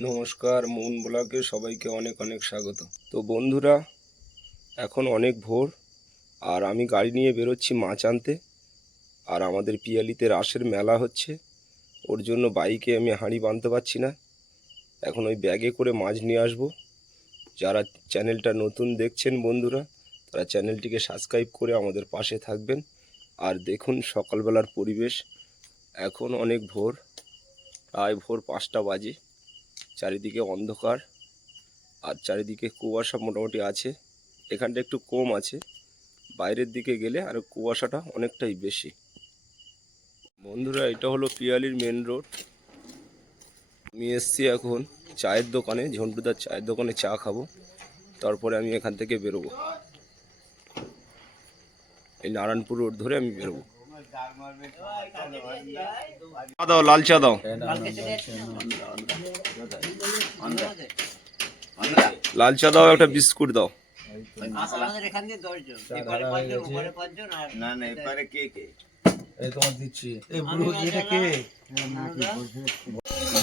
নমস্কার, মুন ব্লগে সবাইকে অনেক অনেক স্বাগত। তো বন্ধুরা, এখন অনেক ভোর আর আমি গাড়ি নিয়ে বেরোচ্ছি মাছ আনতে। আর আমাদের পিয়ালিতে রাসের মেলা হচ্ছে, ওর জন্য বাইকে আমি হাঁড়ি বাঁধতে পারছি না। এখন ওই ব্যাগে করে মাছ নিয়ে আসব। যারা চ্যানেলটা নতুন দেখছেন বন্ধুরা, তারা চ্যানেলটিকে সাবস্ক্রাইব করে আমাদের পাশে থাকবেন। আর দেখুন সকালবেলার পরিবেশ, এখন অনেক ভোর, প্রায় ভোর 5টা বাজে। চারিদিকে অন্ধকার আর চারিদিকে কুয়াশা মোটামুটি আছে। এখানটা একটু কম আছে, বাইরের দিকে গেলে আর কুয়াশাটা অনেকটাই বেশি। বন্ধুরা, এটা হলো পিয়ালির মেন রোড। আমি এসছি এখন চায়ের দোকানে, ঝন্টুদার চায়ের দোকানে চা খাবো, তারপরে আমি এখান থেকে বেরোবো। এই নারায়ণপুর রোড ধরে আমি বেরোবো। চা দাও, লাল চা দাও, লাল চা দাও, একটা বিস্কুট দাও।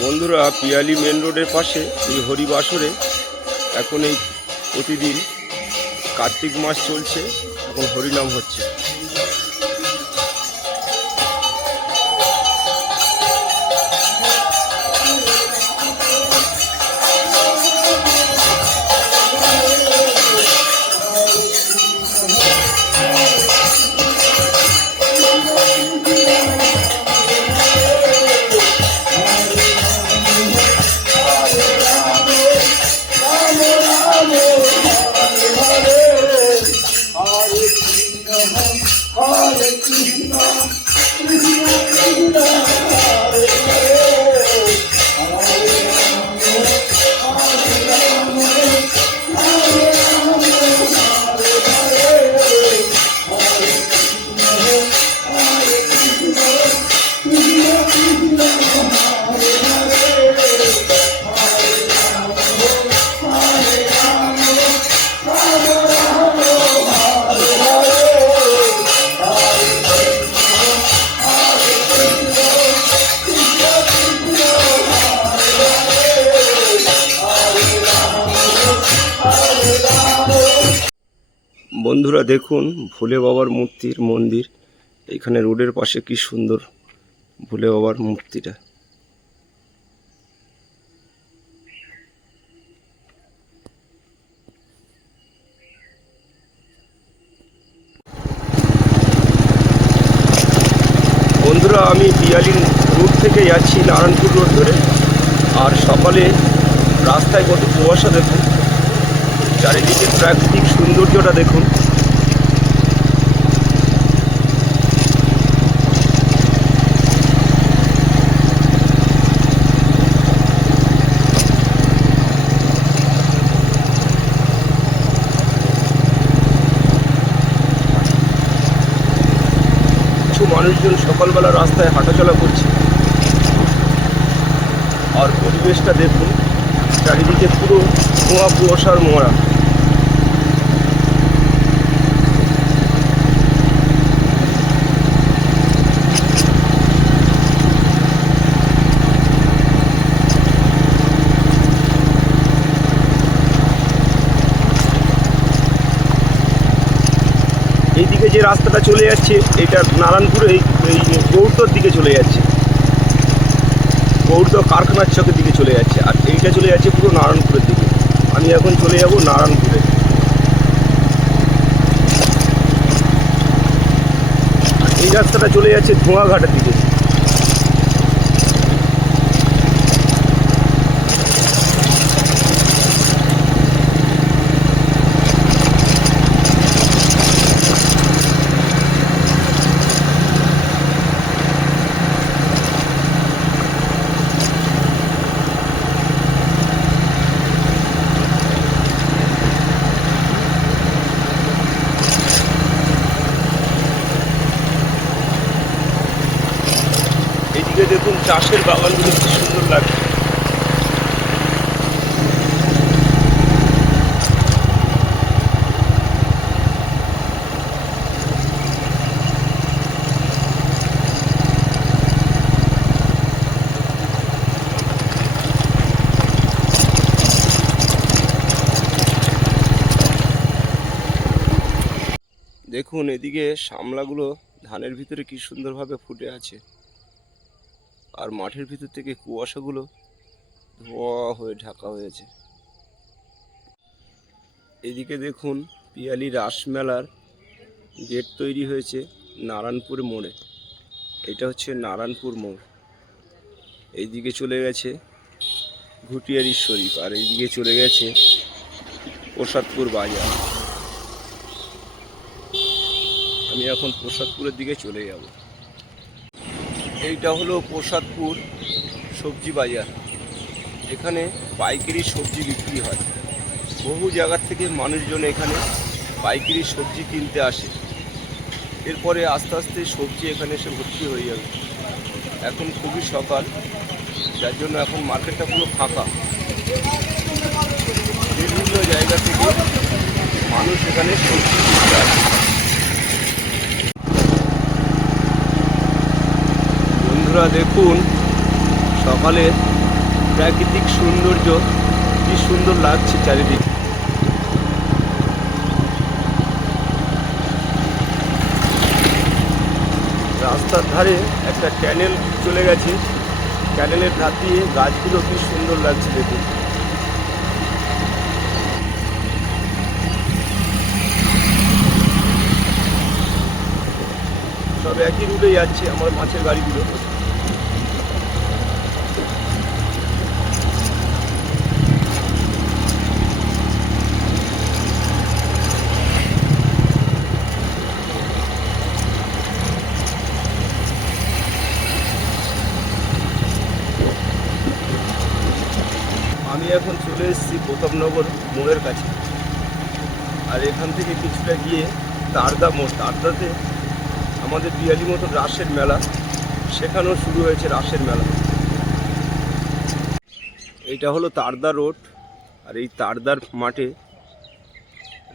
বন্ধুরা, পিয়ালি মেন রোডের পাশে এই হরিবাসরে এখন এই প্রতিদিন কার্তিক মাস চলছে, এখন হরিনাম হচ্ছে। বন্ধুরা দেখুন, ভোলে বাবার মূর্তির মন্দির এখানে রোডের পাশে, কি সুন্দর ভোলে বাবার মূর্তিটা। বন্ধুরা, আমি পিয়ালি রোড থেকে যাচ্ছি নারায়ণপুর রোড ধরে। আর সকালে রাস্তায় কত কুয়াশা দেখুন, চারিদিকে প্রাকৃতিক সৌন্দর্যটা দেখুন। কিছু মানুষজন সকালবেলা রাস্তায় হাঁটাচলা করছে। আর পরিবেশটা দেখুন, চারিদিকে পুরো ধোঁয়া কুয়াশার মোড়া। এইদিকে যে রাস্তাটা চলে যাচ্ছে, এটা নারায়ণপুর এই গৌড়তর দিকে চলে যাচ্ছে, গৌড়তর কারখানার চকের দিকে চলে যাচ্ছে। আর এইটা চলে যাচ্ছে পুরো নারায়ণপুরের দিকে। আমি এখন চলে যাব নারায়ণপুরে। আর এই রাস্তাটা চলে যাচ্ছে ধোঁয়াঘাটের দিকে। দেখুন চাষের বাগানগুলো কি সুন্দর লাগছে। দেখুন এদিকে শামলাগুলো ধানের ভিতরে কি সুন্দরভাবে ফুটে আছে, আর মাঠের ভিতর থেকে কুয়াশাগুলো ধোঁয়া হয়ে ঢাকা হয়েছে। এদিকে দেখুন পিয়ালি রাসমেলার গেট তৈরি হয়েছে নারায়ণপুর মোড়ে। এটা হচ্ছে নারায়ণপুর মোড়। এইদিকে চলে গেছে ঘুটিয়ারি শরীফ, আর এইদিকে চলে গেছে প্রসাদপুর বাজার। আমি এখন প্রসাদপুরের দিকে চলে যাব। এইটা হলো প্রসাদপুর সবজি বাজার। এখানে পাইকারি সবজি বিক্রি হয়। বহু জায়গা থেকে মানুষজন এখানে পাইকারি সবজি কিনতে আসে। এরপরে আস্তে আস্তে সবজি এখানে এসে ভর্তি হয়ে যাবে। এখন খুবই সকাল, যার জন্য এখন মার্কেটটা পুরো ফাঁকা। বিভিন্ন জায়গা থেকে মানুষ এখানে সবজি কিনতে আসে। বন্ধুরা দেখুন সকালে প্রাকৃতিক সৌন্দর্য কি সুন্দর লাগছে চারিদিকে। রাস্তার ধারে একটা ক্যানেল চলে গেছে, ক্যানেলের ধার দিয়ে গাছগুলো কি সুন্দর লাগছে দেখুন। সব একই রুটে যাচ্ছে আমার মাছের গাড়িগুলো। আমি এখন চলে এসেছি প্রতাপনগর মোড়ের কাছে, আর এখান থেকে কিছুটা গিয়ে তারদা মোড়। তারদাতে আমাদের পিয়ালি মতন রাসের মেলা, সেখানেও শুরু হয়েছে রাসের মেলা। এইটা হলো তারদা রোড, আর এই তারদার মাঠে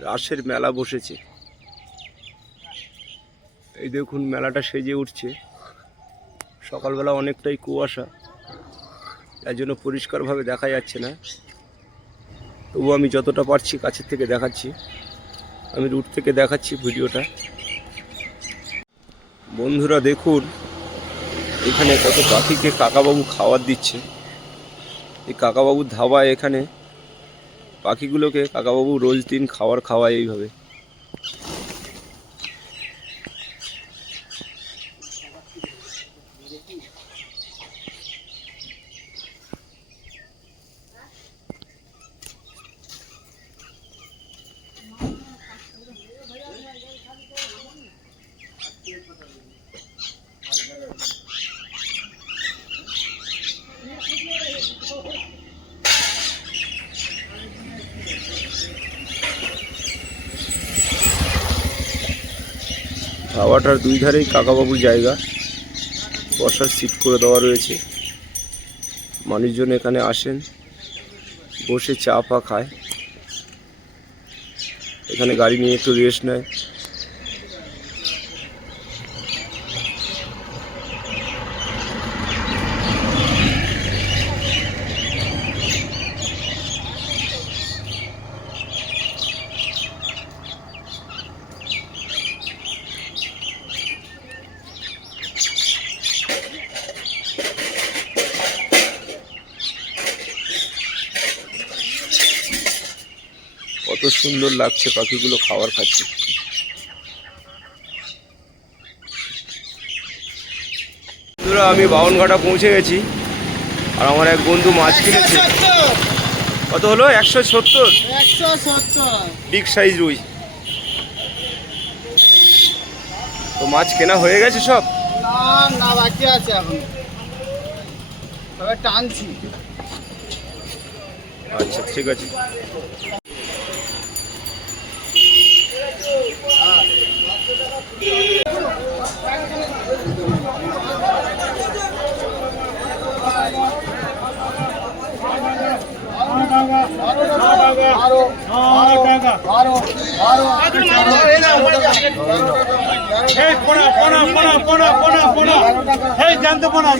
রাসের মেলা বসেছে। এই দেখুন মেলাটা সেজে উঠছে। সকালবেলা অনেকটাই কুয়াশা, তার জন্য পরিষ্কারভাবে দেখা যাচ্ছে না, তবু আমি যতটা পারছি কাছের থেকে দেখাচ্ছি। আমি রুট থেকে দেখাচ্ছি ভিডিওটা। বন্ধুরা দেখুন এখানে কত পাখিকে কাকাবাবু খাবার দিচ্ছে। এই কাকাবাবুর ধাবায় এখানে পাখিগুলোকে কাকাবাবু রোজ দিন খাবার খাওয়ায় এইভাবে। ধাবাটার দুই ধারেই কাকাবাবুর জায়গা, বসার সিট করে দেওয়া রয়েছে। মানুষজন এখানে আসেন, বসে চা ফা খায়, এখানে গাড়ি নিয়ে একটু রেস্ট নেয়। কত সুন্দর লাগছে, পাখিগুলো খাবার খাচ্ছে। আমি বাউনঘাটা পৌঁছে গেছি, আর আমার এক বন্ধু মাছ কিনেছে। কত হলো? 170। বিগ সাইজ রুই। তো মাছ কেনা হয়ে গেছে সব? না বাকি আছে এখন, তবে টানছি। আচ্ছা ঠিক আছে। জানতে পোনা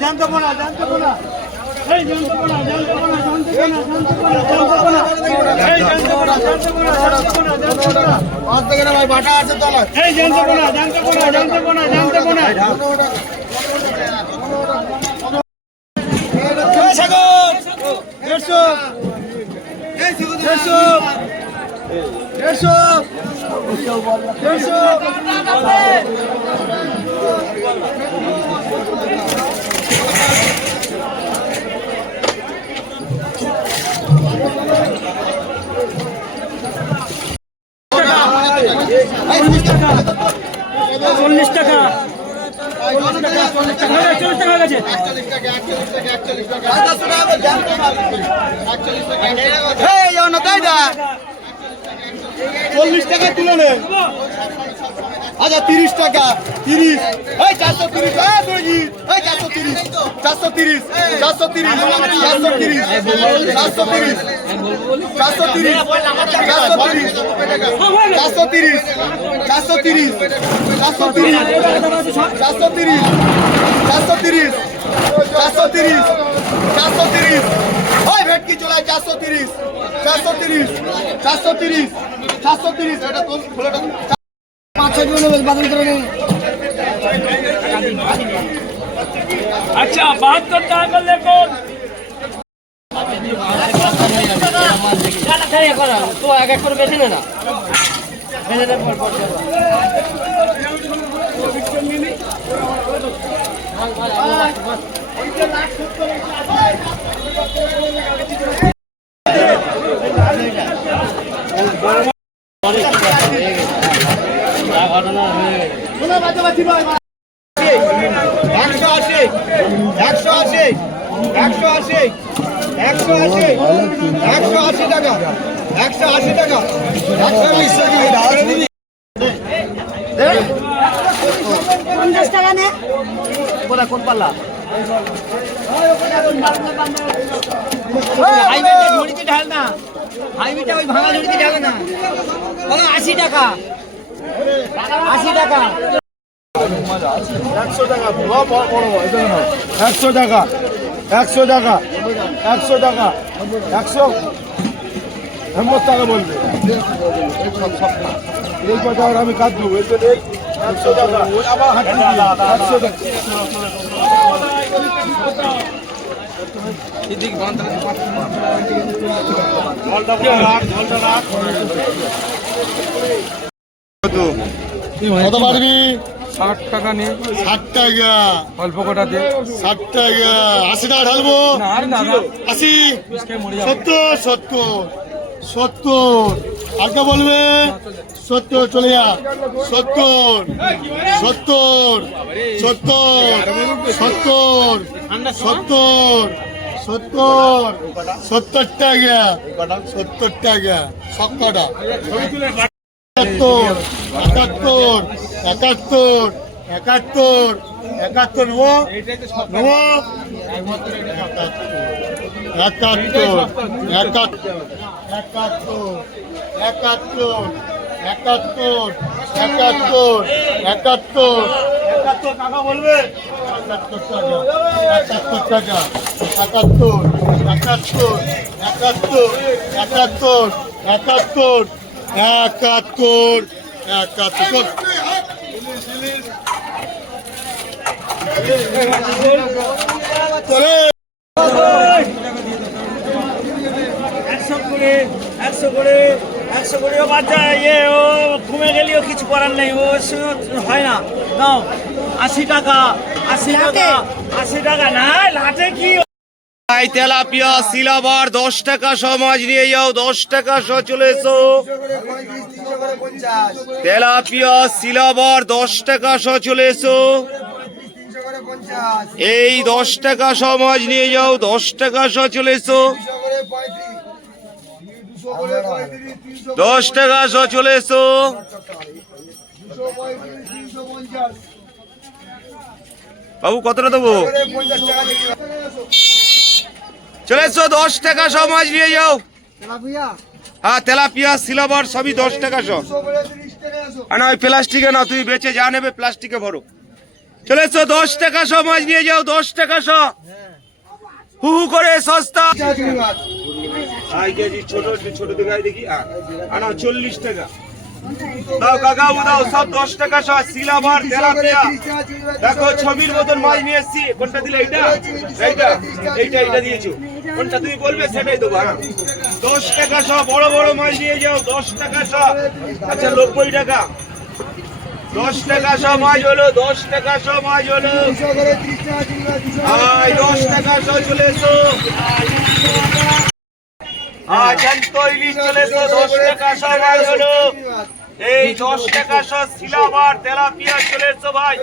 ভাই বাটা আছে তলায়। এই জানতে পোনা, জানতে পোনা, জানতে পোনা, জানতে পোনা। সাগর 150 150 40 টাকা 40 টাকা হয়ে গেছে। 40 টাকা তুলে নে। আচ্ছা 30 টাকা 30 এই 430 এই 430 430 430 430 430 430 ওই ভেটকি চলায় 430 430 430 430 এটা কোন খোলাটা 5-6 জন বাতিল করে নেন। আচ্ছা 72 টাকা করলে কোন তো এক এক করে বেছে নে না বেছে নে পর পর কোন পাল্লা হাইওয়েতে ঝুড়িতে ঢাল না, হাইওয়েটা ওই ভাঙা ঝুড়িতে ঢালে না। 80 টাকা 80 টাকা 100 টাকা 100 টাকা 100 টাকা 100 টাকা 100 হেমত টাকা বলবে এই কথা আর আমি কাজ দেবো 100 টাকা আবার হাত 100 টাকা কত পারবি 60 টাকা নিয়ে 60 টাকা অল্প কটাতে 60 টাকা 80 টাকা ঢালবো না আর দাদা 80 মরে যাবে 70 70 আলকা বলবে 70 চলে যা 70 70 70 70 70 70 টাকা 70 টাকা সবকটা 71 71 71 71 নেবো নেবো 71 টাকা বলবে 71 টাকা 71 100 করে বাচ্চা ইয়ে ও ঘুমে গেলেও কিছু করার নেই, ও হয় না। নাও 80 টাকা 80 টাকা 80 টাকা না লাটে কি তেলাপিয়া সিলাবার 10 টাকা সহ মাছ নিয়ে যাও, 10 টাকা সহ চলে এসো। তেলাপিয়া সিলাবার 10 টাকা সহ চলে এসো। এই 10 টাকা সহ মাছ নিয়ে যাও, 10 টাকা সহ চলে এসো। 10 টাকা সহ চলে এসো। বাবু কতটা দেবো? চলে এসো, 10 টাকা সহ মাছ নিয়ে যাও। হ্যাঁ তেলাপিয়া সিলাবার সবই 10 টাকা সহ। না ওই প্লাস্টিকে না, তুমি বেচে যা নেবে প্লাস্টিকে ভরো। চলে এসো, 10 টাকা সহ মাছ নিয়ে যাও, 10 টাকা সহ। হু হু করে সস্তা। টাকা চিংড়ি মাছ আই কেজি ছোট ছোট দেখাই দেখি আনা 40 টাকা দাও কাকা দাও সব 10 টাকা সব সিলাবার তেলাপিয়া। দেখো ছবির মতন মাছ নিয়ে এসেছি। কোনটা দিলে? এইটা দিয়েছো। কোনটা তুমি বলবে সেটাই দেবো। 10 টাকা সব বড় বড় মাছ নিয়ে যাও, 10 টাকা সব। আচ্ছা 90 টাকা। 10 টাকা সব মাছ হলো, 10 টাকা সব মাছ হলো। 10 টাকা সব চলে এসো। জ্যান্ত ইলিশ চলে এসো, 10 টাকা সব মাছ হলো। এই 10 টাকা সব সিলাবার তেলাপিয়া চলে এসো ভাই।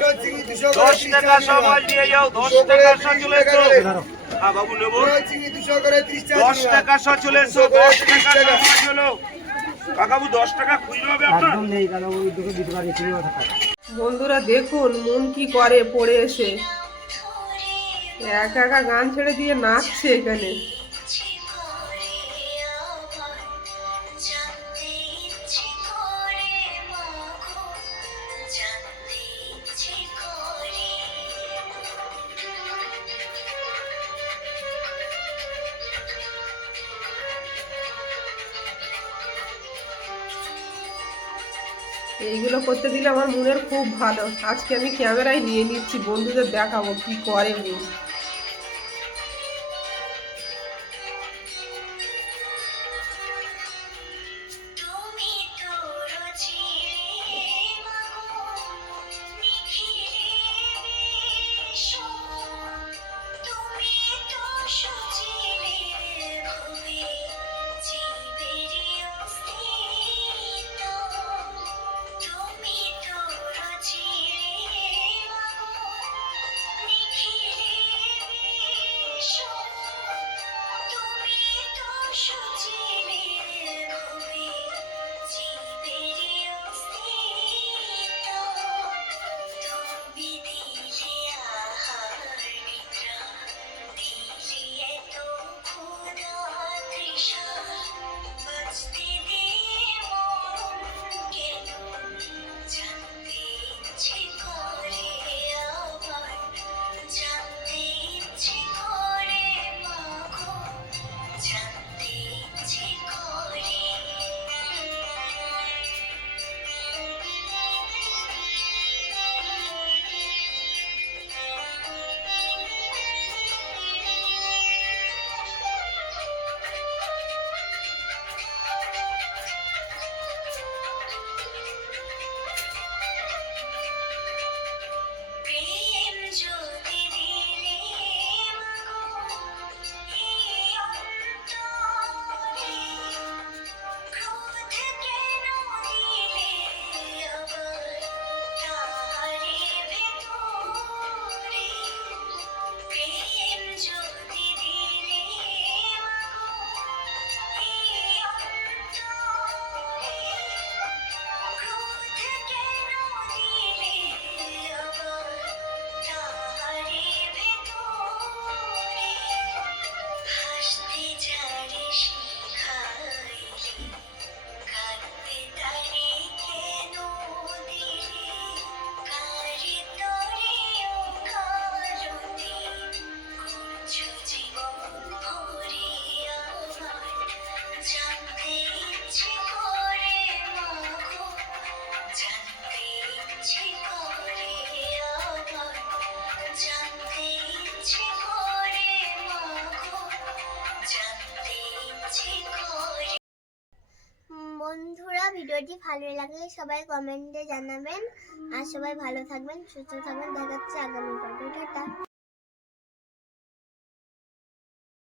10 টাকা সব মাছ নিয়ে যাও, 10 টাকা সব চলে এসো। বাবু নেবো। 10 টাকা সব চলে এসো, 10 টাকা সব মাছ হলো। কাকাবু 10 টাকা খুঁজে হবে আপনার? বন্ধুরা দেখুন মন কি করে পড়ে এসে একা একা গান ছেড়ে দিয়ে নাচছে এখানে। এইগুলো করতে দিলে আমার মনের খুব ভালো। আজকে আমি ক্যামেরায় নিয়ে নিচ্ছি, বন্ধুদের দেখাবো কি করে মন। বন্ধুরা ভিডিওটি ভালো লাগলে সবাই কমেন্টে জানাবেন আর সবাই ভালো থাকবেন সুস্থ থাকবেন। দেখা হচ্ছে আগামী পর্বে। টাটা।